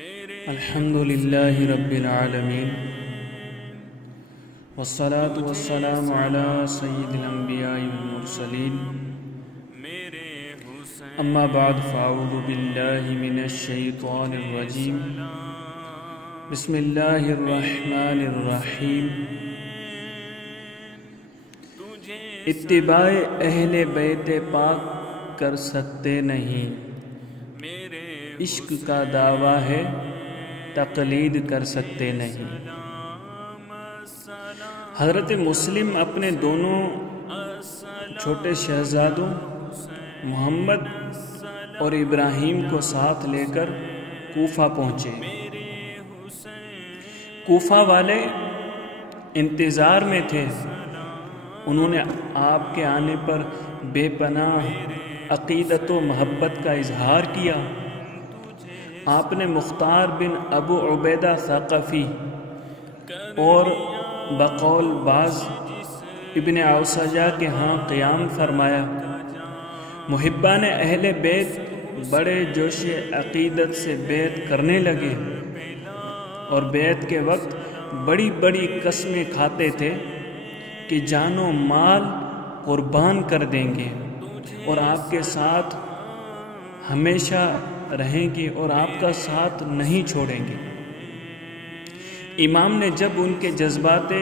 الحمد للہ رب العالمین والصلاة والسلام علی سید الانبیاء والمرسلین اما بعد فاعوذ باللہ من الشیطان الرجیم بسم اللہ الرحمن الرحیم اتباع اہل بیت پاک کر سکتے نہیں، عشق کا دعویٰ ہے تقلید کر سکتے نہیں۔ حضرت مسلم اپنے دونوں چھوٹے شہزادوں محمد اور ابراہیم کو ساتھ لے کر کوفہ پہنچے۔ کوفہ والے انتظار میں تھے، انہوں نے آپ کے آنے پر بے پناہ عقیدت و محبت کا اظہار کیا۔ آپ نے مختار بن ابو عبیدہ ثقفی اور بقول بعض ابن اوسجہ کے ہاں قیام فرمایا۔ محبان اہل بیت بڑے جوش عقیدت سے بیعت کرنے لگے اور بیعت کے وقت بڑی بڑی قسمیں کھاتے تھے کہ جان و مال قربان کر دیں گے اور آپ کے ساتھ ہمیشہ رہیں گے اور آپ کا ساتھ نہیں چھوڑیں گے۔ امام نے جب ان کے جذبات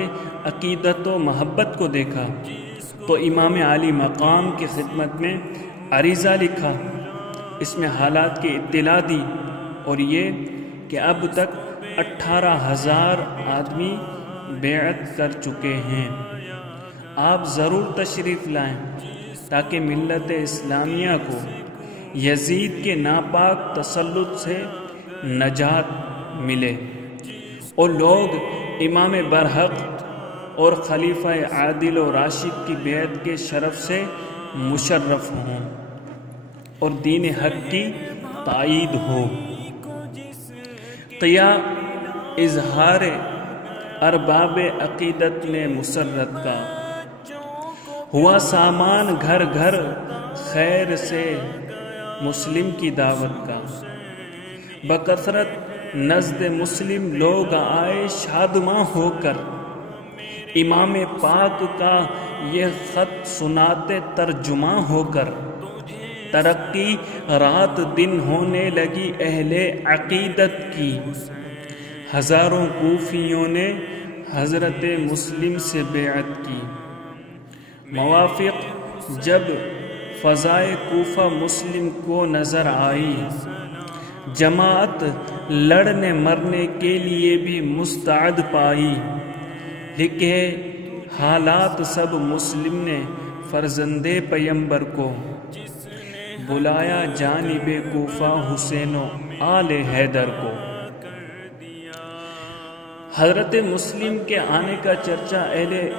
عقیدت و محبت کو دیکھا تو امام عالی مقام کی خدمت میں عریضہ لکھا، اس میں حالات کی اطلاع دی اور یہ کہ اب تک 18,000 آدمی بیعت کر چکے ہیں، آپ ضرور تشریف لائیں تاکہ ملت اسلامیہ کو یزید کے ناپاک تسلط سے نجات ملے اور لوگ امام برحق اور خلیفہ عادل و راشد کی بیعت کے شرف سے مشرف ہوں اور دین حق کی تائید ہو۔ قیا اظہار ارباب عقیدت نے مسرت کا، ہوا سامان گھر گھر خیر سے مسلم کی دعوت کا، بکثرت نزد مسلم لوگ آئے شادماں ہو کر، امام پاک کا یہ خط سناتے ترجمہ ہو کر، ترقی رات دن ہونے لگی اہل عقیدت کی، ہزاروں کوفیوں نے حضرت مسلم سے بیعت کی۔ موافق جب فضائے کوفہ مسلم کو نظر آئی، جماعت لڑنے مرنے کے لیے بھی مستعد پائی، لکھے حالات سب مسلم نے فرزند پیمبر کو، بلایا جانب کوفہ حسین و آل حیدر کو۔ حضرت مسلم کے آنے کا چرچا اہل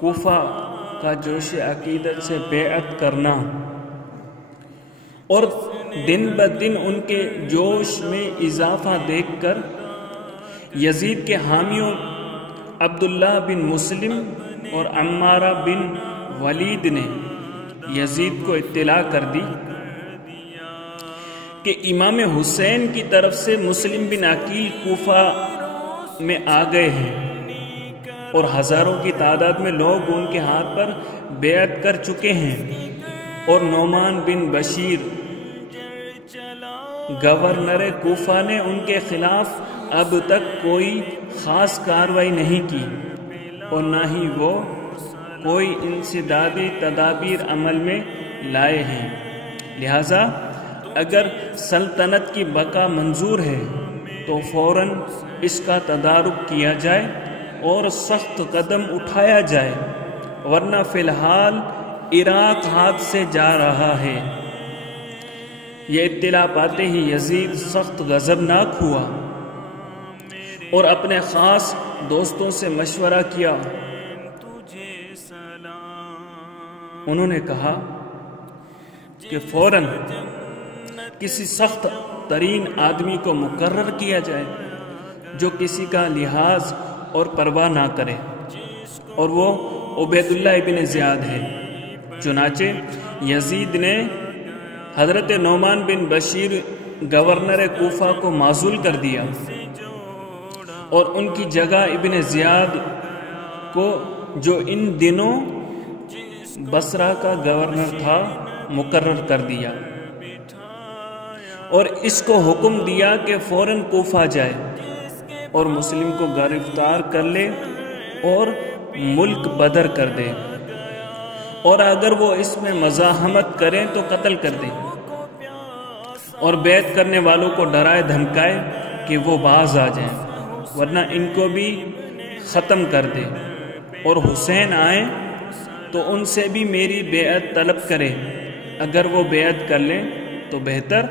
کوفہ کا جوش عقیدت سے بیعت کرنا اور دن بدن ان کے جوش میں اضافہ دیکھ کر یزید کے حامیوں عبداللہ بن مسلم اور عمارہ بن ولید نے یزید کو اطلاع کر دی کہ امام حسین کی طرف سے مسلم بن عقیل کوفہ میں آ گئے ہیں اور ہزاروں کی تعداد میں لوگ ان کے ہاتھ پر بیعت کر چکے ہیں، اور نعمان بن بشیر گورنر کوفہ نے ان کے خلاف اب تک کوئی خاص کارروائی نہیں کی اور نہ ہی وہ کوئی انسدادی تدابیر عمل میں لائے ہیں، لہذا اگر سلطنت کی بقا منظور ہے تو فوراً اس کا تدارک کیا جائے اور سخت قدم اٹھایا جائے، ورنہ فی الحال عراق ہاتھ سے جا رہا ہے۔ یہ اطلاع پاتے ہی یزید سخت غضبناک ہوا اور اپنے خاص دوستوں سے مشورہ کیا۔ انہوں نے کہا کہ فوراً کسی سخت ترین آدمی کو مقرر کیا جائے جو کسی کا لحاظ اور پرواہ نہ کرے، اور وہ عبید اللہ ابن زیاد ہے۔ چنانچہ یزید نے حضرت نعمان بن بشیر گورنر کوفہ کو معزول کر دیا اور ان کی جگہ ابن زیاد کو، جو ان دنوں بصرہ کا گورنر تھا، مقرر کر دیا اور اس کو حکم دیا کہ فوراً کوفہ جائے اور مسلم کو گرفتار کر لے اور ملک بدر کر دے، اور اگر وہ اس میں مزاحمت کریں تو قتل کر دیں، اور بیعت کرنے والوں کو ڈرائے دھمکائے کہ وہ باز آ جائیں، ورنہ ان کو بھی ختم کر دے، اور حسین آئیں تو ان سے بھی میری بیعت طلب کرے، اگر وہ بیعت کر لیں تو بہتر،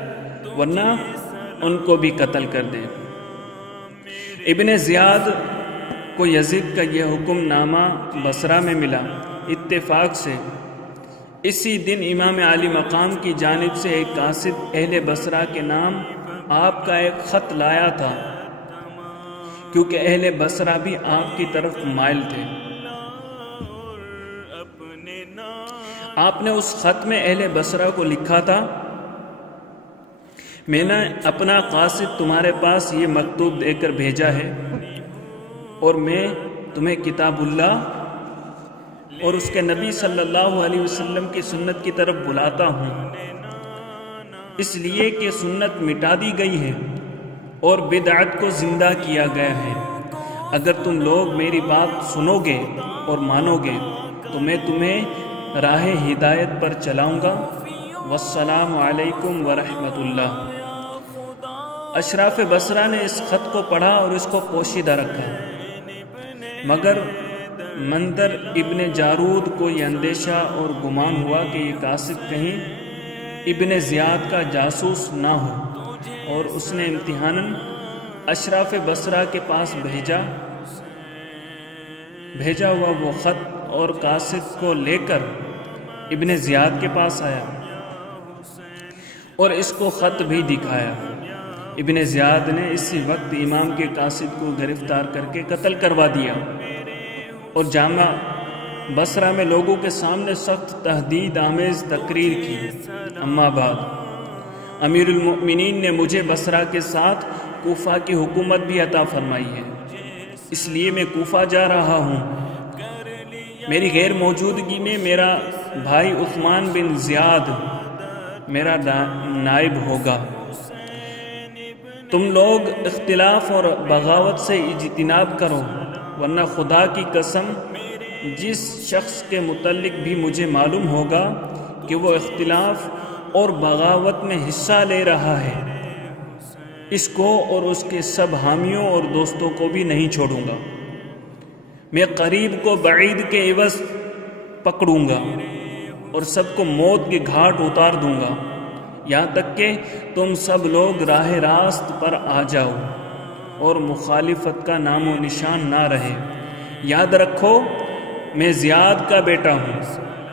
ورنہ ان کو بھی قتل کر دے۔ ابن زیاد کو یزید کا یہ حکم نامہ بصرہ میں ملا۔ اتفاق سے اسی دن امام عالی مقام کی جانب سے ایک قاصد اہل بصرہ کے نام آپ کا ایک خط لایا تھا، کیونکہ اہل بصرہ بھی آپ کی طرف مائل تھے۔ آپ نے اس خط میں اہل بصرہ کو لکھا تھا، میں نے اپنا قاصد تمہارے پاس یہ مکتوب دے کر بھیجا ہے، اور میں تمہیں کتاب اللہ اور اس کے نبی صلی اللہ علیہ وسلم کی سنت کی طرف بلاتا ہوں، اس لیے کہ سنت مٹا دی گئی ہے اور بدعت کو زندہ کیا گیا ہے۔ اگر تم لوگ میری بات سنو گے اور مانو گے تو میں تمہیں راہ ہدایت پر چلاؤں گا۔ والسلام علیکم ورحمۃ اللہ۔ اشراف بصرہ نے اس خط کو پڑھا اور اس کو پوشیدہ رکھا، مگر مندر ابن جارود کو یہ اندیشہ اور گمان ہوا کہ یہ قاصد کہیں ابن زیاد کا جاسوس نہ ہو، اور اس نے امتحاناً اشراف بصرہ کے پاس بھیجا ہوا وہ خط اور قاصد کو لے کر ابن زیاد کے پاس آیا اور اس کو خط بھی دکھایا۔ ابن زیاد نے اسی وقت امام کے قاصد کو گرفتار کر کے قتل کروا دیا اور جامع بصرہ میں لوگوں کے سامنے سخت تہدید آمیز تقریر کی۔ اما بعد، امیر المؤمنین نے مجھے بصرہ کے ساتھ کوفہ کی حکومت بھی عطا فرمائی ہے، اس لیے میں کوفہ جا رہا ہوں۔ میری غیر موجودگی میں میرا بھائی عثمان بن زیاد میرا نائب ہوگا۔ تم لوگ اختلاف اور بغاوت سے اجتناب کرو، ورنہ خدا کی قسم جس شخص کے متعلق بھی مجھے معلوم ہوگا کہ وہ اختلاف اور بغاوت میں حصہ لے رہا ہے، اس کو اور اس کے سب حامیوں اور دوستوں کو بھی نہیں چھوڑوں گا۔ میں قریب کو بعید کے عوض پکڑوں گا اور سب کو موت کے گھاٹ اتار دوں گا، یہاں تک کہ تم سب لوگ راہ راست پر آ جاؤ اور مخالفت کا نام و نشان نہ رہے۔ یاد رکھو میں زیاد کا بیٹا ہوں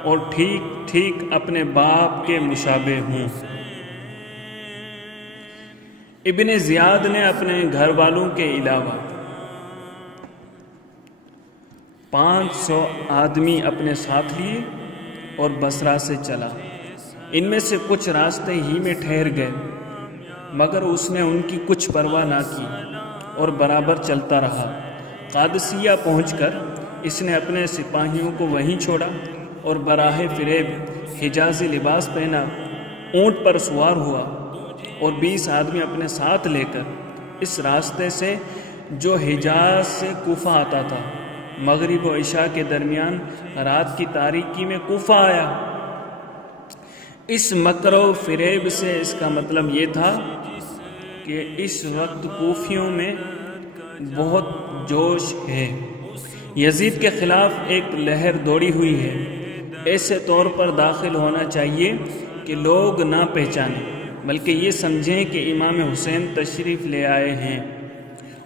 اور ٹھیک ٹھیک اپنے باپ کے مشابہ ہوں۔ ابن زیاد نے اپنے گھر والوں کے علاوہ 500 آدمی اپنے ساتھ لیے اور بصرہ سے چلا۔ ان میں سے کچھ راستے ہی میں ٹھہر گئے، مگر اس نے ان کی کچھ پرواہ نہ کی اور برابر چلتا رہا۔ قادسیہ پہنچ کر اس نے اپنے سپاہیوں کو وہیں چھوڑا اور براہ فریب حجازی لباس پہنا اونٹ پر سوار ہوا اور 20 آدمی اپنے ساتھ لے کر اس راستے سے جو حجاز سے کوفہ آتا تھا، مغرب و عشاء کے درمیان رات کی تاریکی میں کوفہ آیا۔ اس مکر و فریب سے اس کا مطلب یہ تھا کہ اس وقت کوفیوں میں بہت جوش ہے، یزید کے خلاف ایک لہر دوڑی ہوئی ہے، ایسے طور پر داخل ہونا چاہیے کہ لوگ نہ پہچانیں بلکہ یہ سمجھیں کہ امام حسین تشریف لے آئے ہیں،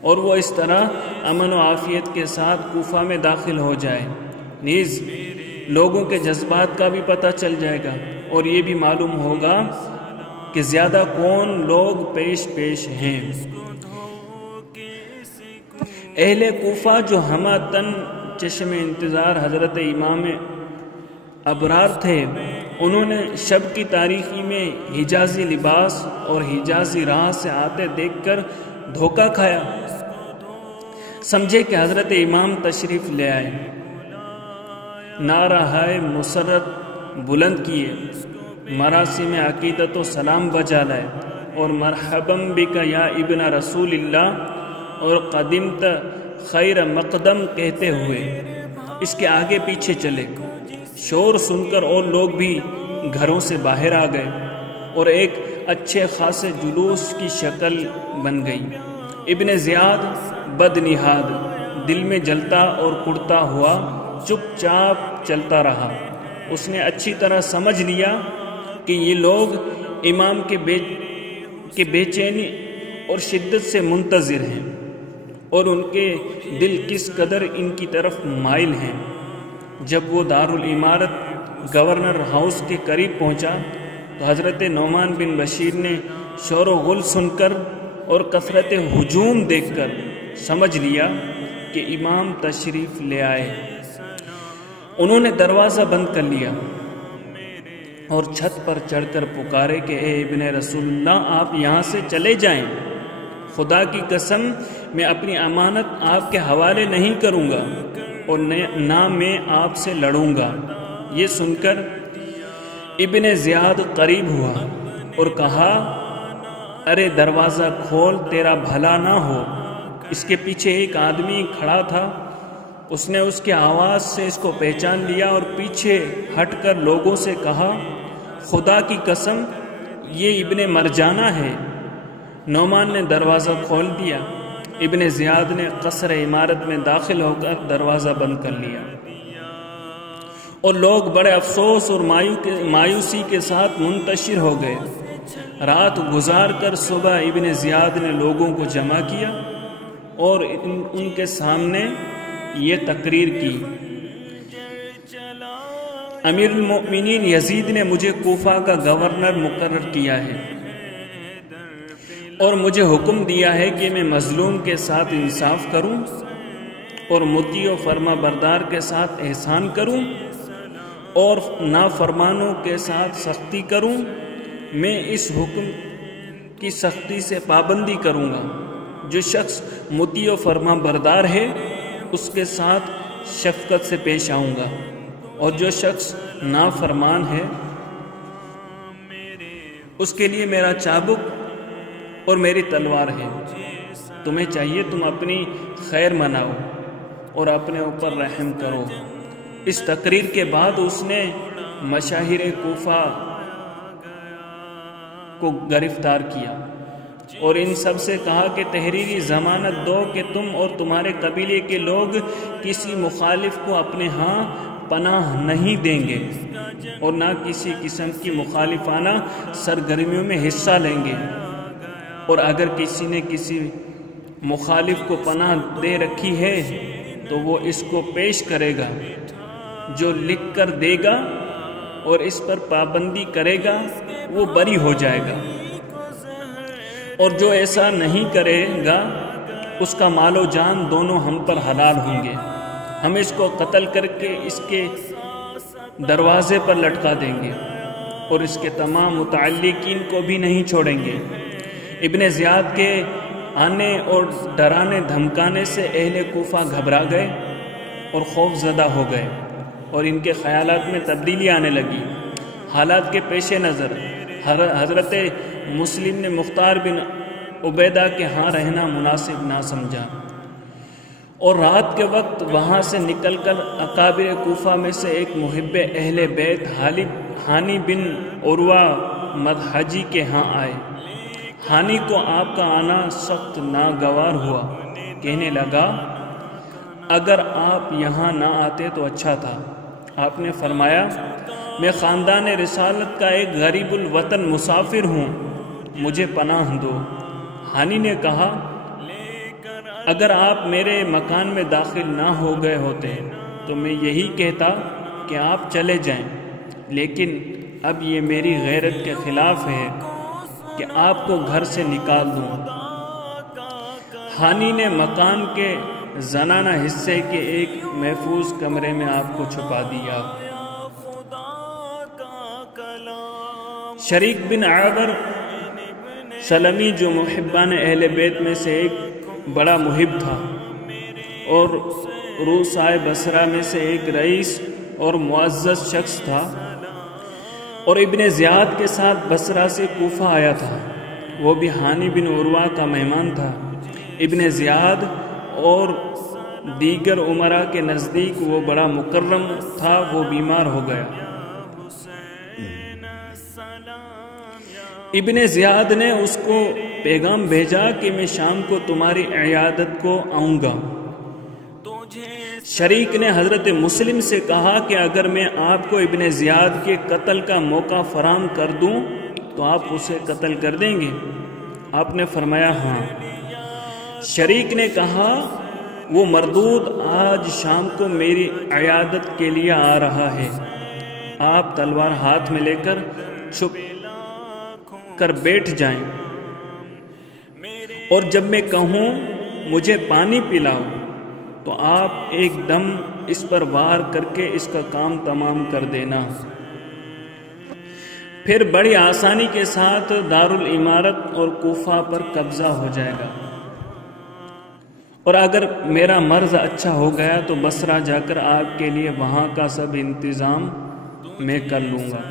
اور وہ اس طرح امن و عافیت کے ساتھ کوفہ میں داخل ہو جائے۔ نیز لوگوں کے جذبات کا بھی پتہ چل جائے گا اور یہ بھی معلوم ہوگا کہ زیادہ کون لوگ پیش ہیں۔ اہل کوفہ جو ہمہ تن چشم انتظار حضرت امام ابرار تھے، انہوں نے شب کی تاریکی میں حجازی لباس اور حجازی راہ سے آتے دیکھ کر دھوکہ کھایا، سمجھے کہ حضرت امام تشریف لے آئے، نعرہ مسرت بلند کیے، مراسم عقیدت و سلام بجا لائے اور مرحباً بک یا ابن رسول اللہ اور قدمت خیر مقدم کہتے ہوئے اس کے آگے پیچھے چلے۔ شور سن کر اور لوگ بھی گھروں سے باہر آ گئے اور ایک اچھے خاصے جلوس کی شکل بن گئی۔ ابن زیاد بد نہاد دل میں جلتا اور کڑتا ہوا چپ چاپ چلتا رہا۔ اس نے اچھی طرح سمجھ لیا کہ یہ لوگ امام کے بے چینی اور شدت سے منتظر ہیں اور ان کے دل کس قدر ان کی طرف مائل ہیں۔ جب وہ دارالامارت گورنر ہاؤس کے قریب پہنچا تو حضرت نعمان بن بشیر نے شور و غل سن کر اور کثرت ہجوم دیکھ کر سمجھ لیا کہ امام تشریف لے آئے۔ انہوں نے دروازہ بند کر لیا اور چھت پر چڑھ کر پکارے کہ اے ابن رسول اللہ، آپ یہاں سے چلے جائیں، خدا کی قسم میں اپنی امانت آپ کے حوالے نہیں کروں گا اور نہ میں آپ سے لڑوں گا۔ یہ سن کر ابن زیاد قریب ہوا اور کہا، ارے دروازہ کھول، تیرا بھلا نہ ہو۔ اس کے پیچھے ایک آدمی کھڑا تھا، اس نے اس کے آواز سے اس کو پہچان لیا اور پیچھے ہٹ کر لوگوں سے کہا، خدا کی قسم یہ ابن مرجانہ ہے۔ نعمان نے دروازہ کھول دیا۔ ابن زیاد نے قصر عمارت میں داخل ہو کر دروازہ بند کر لیا اور لوگ بڑے افسوس اور مایوسی کے ساتھ منتشر ہو گئے۔ رات گزار کر صبح ابن زیاد نے لوگوں کو جمع کیا اور ان کے سامنے یہ تقریر کی، امیر المؤمنین یزید نے مجھے کوفہ کا گورنر مقرر کیا ہے اور مجھے حکم دیا ہے کہ میں مظلوم کے ساتھ انصاف کروں اور مطیع و فرما بردار کے ساتھ احسان کروں اور نافرمانوں کے ساتھ سختی کروں۔ میں اس حکم کی سختی سے پابندی کروں گا۔ جو شخص مطیع و فرما بردار ہے اس کے ساتھ شفقت سے پیش آؤں گا اور جو شخص نافرمان ہے اس کے لیے میرا چابک اور میری تلوار ہے۔ تمہیں چاہیے تم اپنی خیر مناؤ اور اپنے اوپر رحم کرو۔ اس تقریر کے بعد اس نے مشاہیر کوفہ کو گرفتار کیا اور ان سب سے کہا کہ تحریری ضمانت دو کہ تم اور تمہارے قبیلے کے لوگ کسی مخالف کو اپنے ہاں پناہ نہیں دیں گے اور نہ کسی قسم کی مخالفانہ سرگرمیوں میں حصہ لیں گے، اور اگر کسی نے کسی مخالف کو پناہ دے رکھی ہے تو وہ اس کو پیش کرے گا، جو لکھ کر دے گا اور اس پر پابندی کرے گا وہ بری ہو جائے گا، اور جو ایسا نہیں کرے گا اس کا مال و جان دونوں ہم پر حلال ہوں گے۔ ہم اس کو قتل کر کے اس کے دروازے پر لٹکا دیں گے اور اس کے تمام متعلقین کو بھی نہیں چھوڑیں گے۔ ابن زیاد کے آنے اور ڈرانے دھمکانے سے اہل کوفہ گھبرا گئے اور خوف زدہ ہو گئے اور ان کے خیالات میں تبدیلی آنے لگی۔ حالات کے پیش نظر حضرت مسلم نے مختار بن عبیدہ کے ہاں رہنا مناسب نہ سمجھا اور رات کے وقت وہاں سے نکل کر اکابر کوفہ میں سے ایک محب اہل بیت ہانی بن عروہ مدحجی کے ہاں آئے۔ ہانی کو آپ کا آنا سخت ناگوار ہوا، کہنے لگا، اگر آپ یہاں نہ آتے تو اچھا تھا۔ آپ نے فرمایا، میں خاندان رسالت کا ایک غریب الوطن مسافر ہوں، مجھے پناہ دو۔ ہانی نے کہا، اگر آپ میرے مکان میں داخل نہ ہو گئے ہوتے تو میں یہی کہتا کہ آپ چلے جائیں، لیکن اب یہ میری غیرت کے خلاف ہے کہ آپ کو گھر سے نکال دوں۔ ہانی نے مکان کے زنانہ حصے کے ایک محفوظ کمرے میں آپ کو چھپا دیا۔ شریک بن عابر سلمی جو محبان اہل بیت میں سے ایک بڑا محب تھا اور روسائے بصرہ میں سے ایک رئیس اور معزز شخص تھا، اور ابن زیاد کے ساتھ بصرہ سے کوفہ آیا تھا۔ وہ بھی ہانی بن عروہ کا مہمان تھا۔ ابن زیاد اور دیگر عمراء کے نزدیک وہ بڑا مکرم تھا۔ وہ بیمار ہو گیا۔ ابن زیاد نے اس کو پیغام بھیجا کہ میں شام کو تمہاری عیادت کو آؤں گا۔ شریک نے حضرت مسلم سے کہا کہ اگر میں آپ کو ابن زیاد کے قتل کا موقع فراہم کر دوں تو آپ اسے قتل کر دیں گے؟ آپ نے فرمایا ہاں۔ شریک نے کہا وہ مردود آج شام کو میری عیادت کے لیے آ رہا ہے، آپ تلوار ہاتھ میں لے کر چھپ کر بیٹھ جائیں، اور جب میں کہوں مجھے پانی پلاؤ تو آپ ایک دم اس پر وار کر کے اس کا کام تمام کر دینا، پھر بڑی آسانی کے ساتھ دارالامارت اور کوفہ پر قبضہ ہو جائے گا، اور اگر میرا مرض اچھا ہو گیا تو بصرہ جا کر آپ کے لیے وہاں کا سب انتظام میں کر لوں گا۔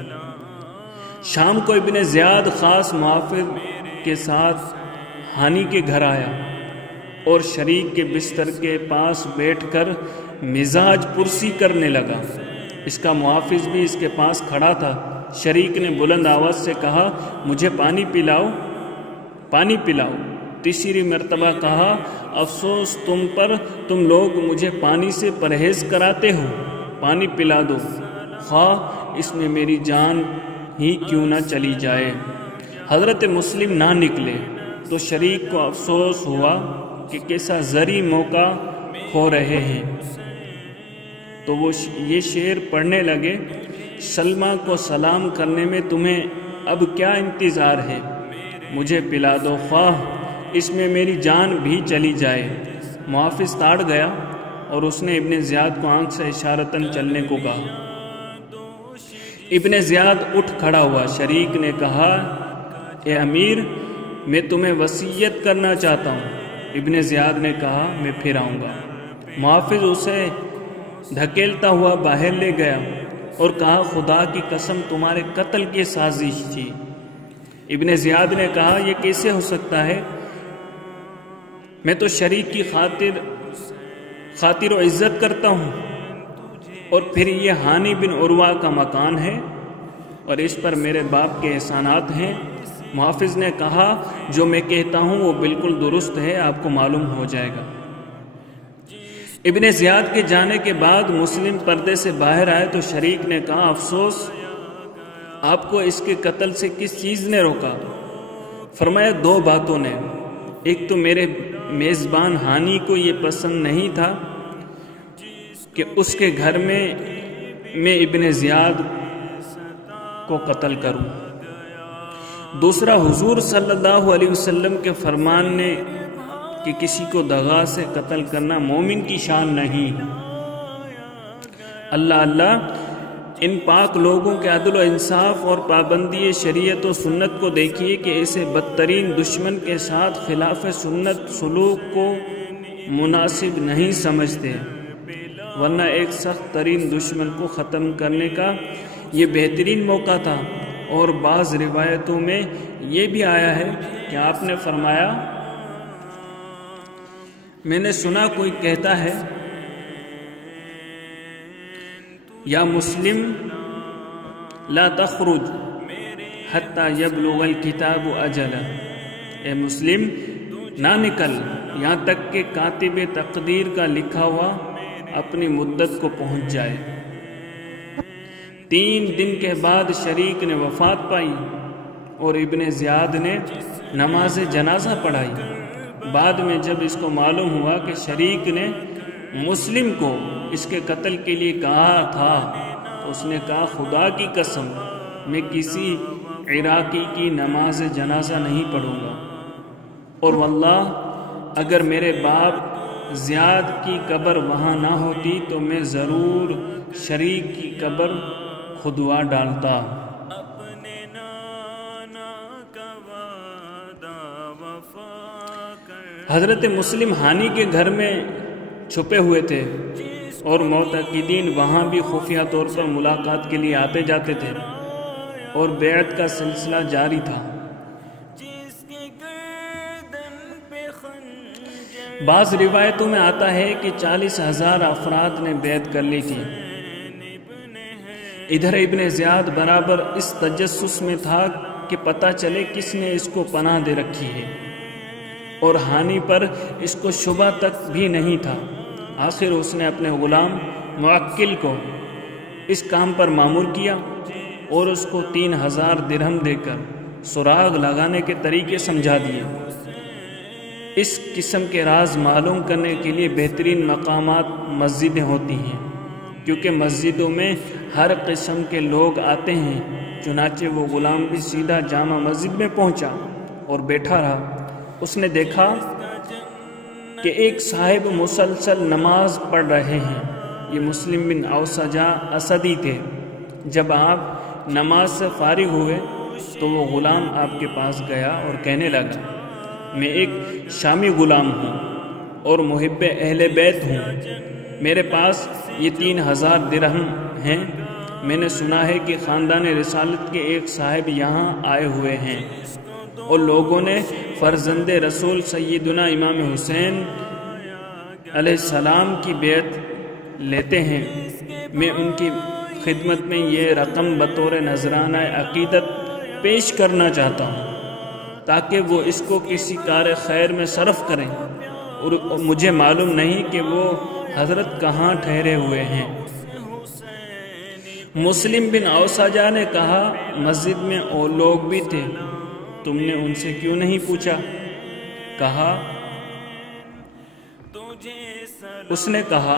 شام کو ابن زیاد خاص محافظ کے ساتھ ہانی کے گھر آیا اور شریک کے بستر کے پاس بیٹھ کر مزاج پرسی کرنے لگا۔ اس کا محافظ بھی اس کے پاس کھڑا تھا۔ شریک نے بلند آواز سے کہا مجھے پانی پلاؤ، پانی پلاؤ۔ تیسری مرتبہ کہا افسوس تم پر، تم لوگ مجھے پانی سے پرہیز کراتے ہو، پانی پلا دو، خواہ اس میں میری جان ہی کیوں نہ چلی جائے۔ حضرت مسلم نہ نکلے تو شریک کو افسوس ہوا کہ کیسا زری موقع کھو رہے ہیں، تو وہ یہ شعر پڑھنے لگے سلمہ کو سلام کرنے میں تمہیں اب کیا انتظار ہے، مجھے پلا دو، خواہ اس میں میری جان بھی چلی جائے۔ محافظ تاڑ گیا اور اس نے ابن زیاد کو آنکھ سے اشارتاً چلنے کو کہا۔ ابن زیاد اٹھ کھڑا ہوا۔ شریک نے کہا اے امیر، میں تمہیں وصیت کرنا چاہتا ہوں۔ ابن زیاد نے کہا میں پھر آؤں گا۔ محافظ اسے دھکیلتا ہوا باہر لے گیا اور کہا خدا کی قسم تمہارے قتل کی سازش تھی۔ ابن زیاد نے کہا یہ کیسے ہو سکتا ہے، میں تو شریک کی خاطر و عزت کرتا ہوں، اور پھر یہ ہانی بن عروہ کا مکان ہے اور اس پر میرے باپ کے احسانات ہیں۔ محافظ نے کہا جو میں کہتا ہوں وہ بالکل درست ہے، آپ کو معلوم ہو جائے گا۔ ابن زیاد کے جانے کے بعد مسلم پردے سے باہر آئے تو شریک نے کہا افسوس آپ کو اس کے قتل سے کس چیز نے روکا؟ فرمایا دو باتوں نے، ایک تو میرے میزبان ہانی کو یہ پسند نہیں تھا کہ اس کے گھر میں ابن زیاد کو قتل کروں، دوسرا حضور صلی اللہ علیہ وسلم کے فرمان نے کہ کسی کو دغا سے قتل کرنا مومن کی شان نہیں۔ اللہ اللہ ان پاک لوگوں کے عدل و انصاف اور پابندی شریعت و سنت کو دیکھیے کہ ایسے بدترین دشمن کے ساتھ خلاف سنت سلوک کو مناسب نہیں سمجھتے، ورنہ ایک سخت ترین دشمن کو ختم کرنے کا یہ بہترین موقع تھا۔ اور بعض روایتوں میں یہ بھی آیا ہے کہ آپ نے فرمایا میں نے سنا کوئی کہتا ہے یا مسلم لا تخرج حتی یبلغ الکتاب اجلہ، اے مسلم نہ نکل یہاں تک کہ کاتب تقدیر کا لکھا ہوا اپنی مدت کو پہنچ جائے۔ 3 دن کے بعد شریک نے وفات پائی اور ابن زیاد نے نماز جنازہ پڑھائی۔ بعد میں جب اس کو معلوم ہوا کہ شریک نے مسلم کو اس کے قتل کے لیے کہا تھا تو اس نے کہا خدا کی قسم میں کسی عراقی کی نماز جنازہ نہیں پڑھوں گا، اور واللہ اگر میرے باپ زیاد کی قبر وہاں نہ ہوتی تو میں ضرور شریک کی قبر کھدوا ڈالتا۔ حضرت مسلم ہانی کے گھر میں چھپے ہوئے تھے اور معتقدین وہاں بھی خفیہ طور پر ملاقات کے لیے آتے جاتے تھے اور بیعت کا سلسلہ جاری تھا۔ بعض روایتوں میں آتا ہے کہ 40,000 افراد نے بیعت کر لی تھی۔ ادھر ابن زیاد برابر اس تجسس میں تھا کہ پتہ چلے کس نے اس کو پناہ دے رکھی ہے، اور ہانی پر اس کو شبہ تک بھی نہیں تھا۔ آخر اس نے اپنے غلام معقل کو اس کام پر مامور کیا اور اس کو 3,000 درہم دے کر سراغ لگانے کے طریقے سمجھا دیے۔ اس قسم کے راز معلوم کرنے کے لیے بہترین مقامات مسجدیں ہوتی ہیں، کیونکہ مسجدوں میں ہر قسم کے لوگ آتے ہیں۔ چنانچہ وہ غلام بھی سیدھا جامع مسجد میں پہنچا اور بیٹھا رہا۔ اس نے دیکھا کہ ایک صاحب مسلسل نماز پڑھ رہے ہیں۔ یہ مسلم بن اوسجا اسدی تھے۔ جب آپ نماز سے فارغ ہوئے تو وہ غلام آپ کے پاس گیا اور کہنے لگا، میں ایک شامی غلام ہوں اور محب اہل بیت ہوں، میرے پاس یہ 3,000 درہم ہیں۔ میں نے سنا ہے کہ خاندان رسالت کے ایک صاحب یہاں آئے ہوئے ہیں اور لوگوں نے فرزند رسول سیدنا امام حسین علیہ السلام کی بیعت لیتے ہیں۔ میں ان کی خدمت میں یہ رقم بطور نذرانہ عقیدت پیش کرنا چاہتا ہوں تاکہ وہ اس کو کسی کار خیر میں صرف کریں، اور مجھے معلوم نہیں کہ وہ حضرت کہاں ٹھہرے ہوئے ہیں۔ مسلم بن اوسجا نے کہا، مسجد میں اور لوگ بھی تھے، تم نے ان سے کیوں نہیں پوچھا؟ کہا، اس نے کہا،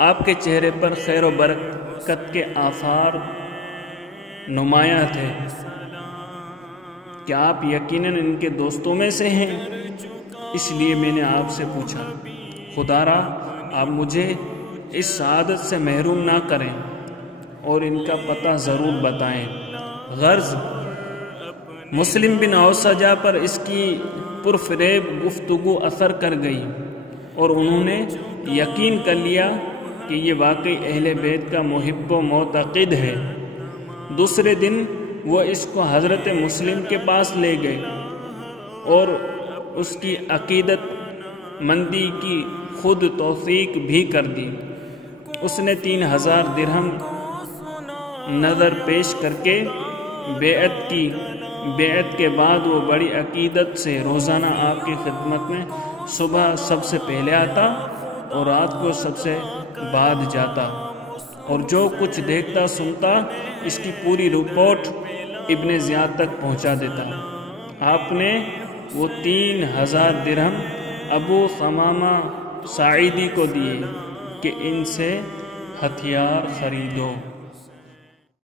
آپ کے چہرے پر خیر و برکت کے آثار نمایاں تھے، کیا آپ یقیناً ان کے دوستوں میں سے ہیں؟ اس لیے میں نے آپ سے پوچھا۔ خدا را آپ مجھے اس سعادت سے محروم نہ کریں اور ان کا پتہ ضرور بتائیں۔ غرض مسلم بن اوسجا پر اس کی پرفریب گفتگو اثر کر گئی اور انہوں نے یقین کر لیا کہ یہ واقعی اہل بیت کا محب و معتقد ہے۔ دوسرے دن وہ اس کو حضرت مسلم کے پاس لے گئے اور اس کی عقیدت مندی کی خود توثیق بھی کر دی۔ اس نے 3,000 درہم نظر پیش کر کے بیعت کی۔ بیعت کے بعد وہ بڑی عقیدت سے روزانہ آپ کی خدمت میں صبح سب سے پہلے آتا اور رات کو سب سے بعد جاتا، اور جو کچھ دیکھتا سنتا اس کی پوری رپورٹ ابن زیاد تک پہنچا دیتا۔ آپ نے وہ 3,000 درہم ابو ثمامہ ساعدی کو دیے کہ ان سے ہتھیار خریدو۔